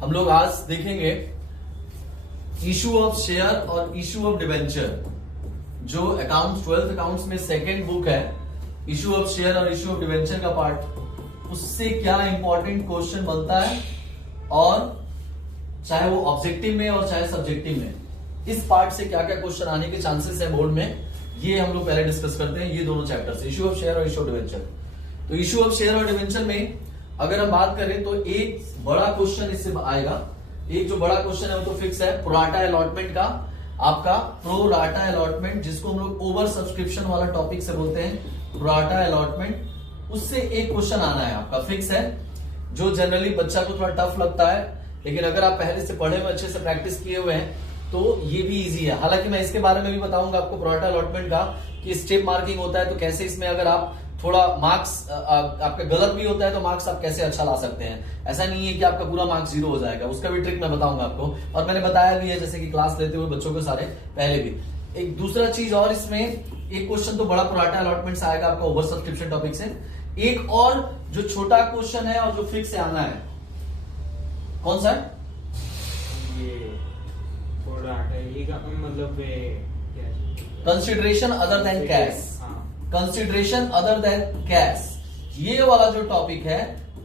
हम लोग आज देखेंगे इशू ऑफ शेयर और इशू ऑफ डिवेंचर। जो अकाउंट्स 12th अकाउंट्स में सेकेंड बुक है, इशू ऑफ शेयर और इशू ऑफ डिवेंचर का पार्ट, उससे क्या इंपॉर्टेंट क्वेश्चन बनता है और चाहे वो ऑब्जेक्टिव में और चाहे सब्जेक्टिव में, इस पार्ट से क्या क्या क्वेश्चन आने के चांसेस है बोर्ड में, ये हम लोग पहले डिस्कस करते हैं। ये दोनों चैप्टर्स, इशू ऑफ शेयर और इशू ऑफ डिवेंचर। तो इशू ऑफ शेयर और डिवेंचर में अगर हम बात करें तो एक बड़ा क्वेश्चन इससे आएगा। एक जो बड़ा क्वेश्चन है वो तो फिक्स है, प्रोराटा अलॉटमेंट का। आपका प्रोराटा अलॉटमेंट, जिसको हम लोग ओवर सब्सक्रिप्शन वाला टॉपिक से बोलते हैं, प्रोराटा अलॉटमेंट, उससे एक क्वेश्चन आना है आपका, फिक्स है। जो जनरली बच्चा को थोड़ा टफ लगता है, लेकिन अगर आप पहले से पढ़े हुए, अच्छे से प्रैक्टिस किए हुए हैं तो ये भी इजी है। हालांकि मैं इसके बारे में भी बताऊंगा आपको, प्रोराटा अलॉटमेंट का, कि स्टेप मार्किंग होता है तो कैसे इसमें अगर आप थोड़ा मार्क्स आपका गलत भी होता है तो मार्क्स आप कैसे अच्छा ला सकते हैं। ऐसा नहीं है कि आपका पूरा मार्क्स 0 हो जाएगा, उसका भी ट्रिक मैं बताऊंगा आपको, और मैंने बताया भी है जैसे कि क्लास लेते हुए बच्चों को सारे पहले भी। एक दूसरा चीज और, इसमें एक क्वेश्चन तो बड़ा प्रोराटा अलॉटमेंट से आएगा आपका, ओवर सब्सक्रिप्शन टॉपिक से। एक और जो छोटा क्वेश्चन है और जो फिक्स से आना है, कौन सा है? मतलब consideration other than cash, consideration other than cash, ये वाला जो टॉपिक है,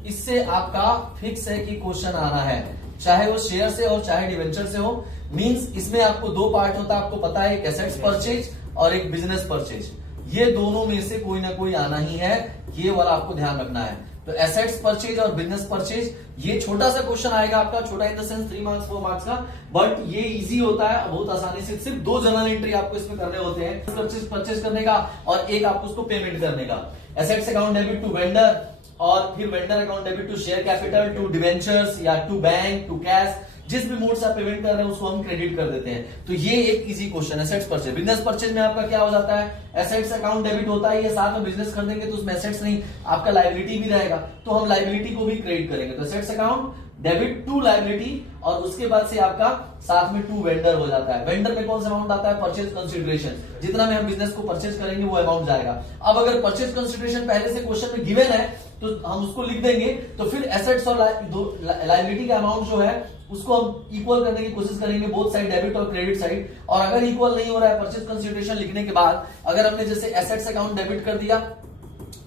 इससे आपका फिक्स है कि क्वेश्चन आना है, चाहे वो शेयर से हो चाहे डिवेंचर से हो। मींस इसमें आपको दो पार्ट होता है, आपको पता है, एक एसेट्स परचेज और एक बिजनेस परचेज। ये दोनों में से कोई ना कोई आना ही है, ये वाला आपको ध्यान रखना है। तो एसेट्स परचेज और बिजनेस परचेज, ये छोटा सा क्वेश्चन आएगा आपका, छोटा in the sense 3 marks 4 marks का, बट ये इजी होता है बहुत आसानी से। सिर्फ 2 जनरल एंट्री आपको इसमें करने होते हैं, परचेज करने का और एक आपको उसको पेमेंट करने का। Assets account debit to vendor, और फिर vendor account debit to share capital, to debentures या टू बैंक, टू कैश, जिस भी मोड से आप पेमेंट कर रहे हैं उसको हम क्रेडिट कर देते हैं। तो ये एक इजी क्वेश्चन है, एसेट्स परचेज। बिजनेस परचेज में आपका क्या हो जाता है, एसेट्स अकाउंट डेबिट होता है, ये साथ में बिजनेस खरीदेंगे तो उसमें एसेट्स नहीं, आपका लायबिलिटी भी रहेगा, तो हम लायबिलिटी को भी क्रेडिट करेंगे। तो assets account debit to liability, और उसके बाद से आपका साथ में टू वेंडर हो जाता है। वेंडर में कौन सा अमाउंट आता है, परचेज कंसिडरेशन, जितना में हम बिजनेस को परचेज करेंगे वो अमाउंट जाएगा। अब अगर परचेज कंसिडरेशन पहले से क्वेश्चन में गिवन है तो हम उसको लिख देंगे, तो फिर एसेट्स और लायबिलिटी का अमाउंट जो है उसको हम इक्वल करने की कोशिश करेंगे, बोथ साइड, डेबिट और क्रेडिट साइड। और अगर इक्वल नहीं हो रहा है परचेज कंसिडरेशन लिखने के बाद, अगर हमने जैसे एसेट्स अकाउंट डेबिट कर दिया,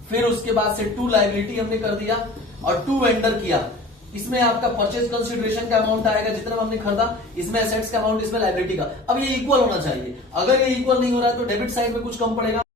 फिर उसके बाद से टू लायबिलिटी हमने कर दिया और टू वेंडर किया, इसमें आपका परचेज कंसिडरेशन का अमाउंट आएगा जितना हमने खरीदा, इसमें एसेट्स का अमाउंट, इसमें लायबिलिटी का। अब ये इक्वल होना चाहिए। अगर ये इक्वल नहीं हो रहा है तो डेबिट साइड में कुछ कम पड़ेगा।